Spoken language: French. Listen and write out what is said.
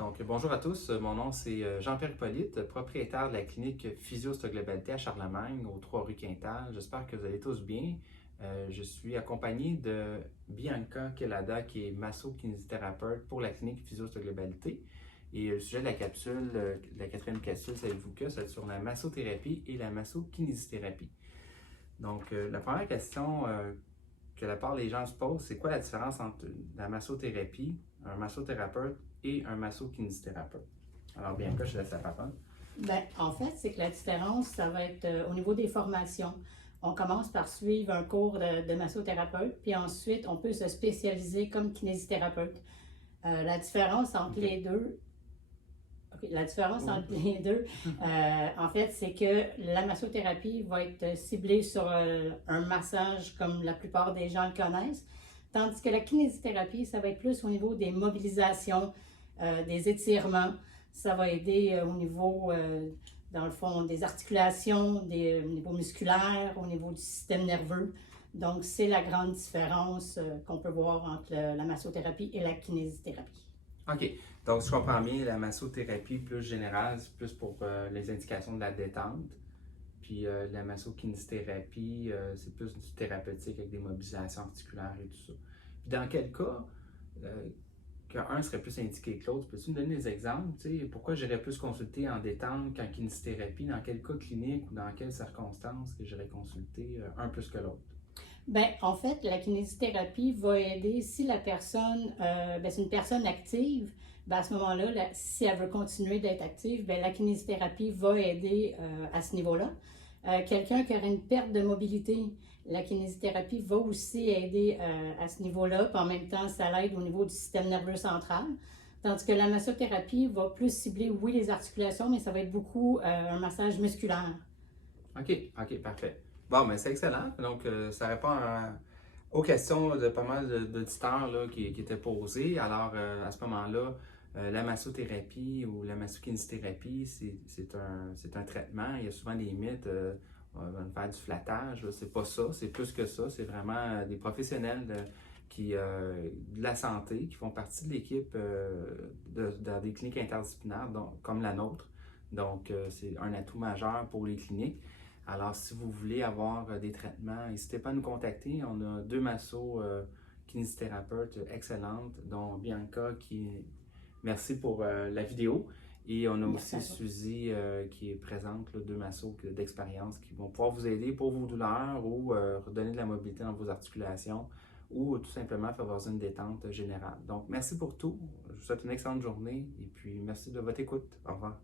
Donc, bonjour à tous. Mon nom, c'est Jean-Pierre Hippolyte, propriétaire de la clinique Physio-Osteoglobalité à Charlemagne, aux 3 rue Quintal. J'espère que vous allez tous bien. Je suis accompagné de Bianca Kelada, qui est masso-kinésithérapeute pour la clinique Physio-Osteoglobalité. Et le sujet de la capsule, la quatrième capsule, savez-vous que c'est sur la massothérapie et la masso-kinésithérapie. Donc, la première question que la part des gens se posent, c'est quoi la différence entre la massothérapie, un massothérapeute et un masso-kinésithérapeute? Alors, Bianca, je te laisse la parole. Bien, en fait, c'est que la différence, ça va être au niveau des formations. On commence par suivre un cours de massothérapeute, puis ensuite, on peut se spécialiser comme kinésithérapeute. La différence entre les deux, en fait, c'est que la massothérapie va être ciblée sur un massage comme la plupart des gens le connaissent, tandis que la kinésithérapie, ça va être plus au niveau des mobilisations, des étirements. Ça va aider au niveau, dans le fond, des articulations, au niveau musculaire, au niveau du système nerveux. Donc, c'est la grande différence qu'on peut voir entre la massothérapie et la kinésithérapie. OK. Donc, si je comprends bien, la massothérapie plus générale, c'est plus pour les indications de la détente. Puis la masso-kinésithérapie, c'est plus du thérapeutique avec des mobilisations articulaires et tout ça. Puis dans quel cas qu'un serait plus indiqué que l'autre? Peux-tu me donner des exemples? Pourquoi j'irais plus consulter en détente qu'en kinésithérapie? Dans quel cas clinique ou dans quelles circonstances que j'irais consulter un plus que l'autre? Bien, en fait, la kinésithérapie va aider si la personne, c'est une personne active, bien, à ce moment-là, si elle veut continuer d'être active, bien, la kinésithérapie va aider à ce niveau-là. Quelqu'un qui aurait une perte de mobilité, la kinésithérapie va aussi aider à ce niveau-là, puis en même temps, ça l'aide au niveau du système nerveux central. Tandis que la massothérapie va plus cibler, oui, les articulations, mais ça va être beaucoup un massage musculaire. OK, parfait. Bon, mais c'est excellent. Donc, ça répond aux questions de pas mal d'auditeurs là, qui étaient posées. Alors, à ce moment-là, la massothérapie ou la massokinésithérapie, c'est un traitement. Il y a souvent des mythes. On va me faire du flattage. C'est pas ça, c'est plus que ça. C'est vraiment des professionnels de la santé qui font partie de l'équipe dans des cliniques interdisciplinaires comme la nôtre. Donc, c'est un atout majeur pour les cliniques. Alors, si vous voulez avoir des traitements, n'hésitez pas à nous contacter. On a 2 kinésithérapeutes excellentes, dont Bianca merci pour la vidéo. Et on a aussi Suzy qui est présente, là, 2 massos d'expérience qui vont pouvoir vous aider pour vos douleurs ou redonner de la mobilité dans vos articulations ou tout simplement favoriser une détente générale. Donc, merci pour tout. Je vous souhaite une excellente journée et puis merci de votre écoute. Au revoir.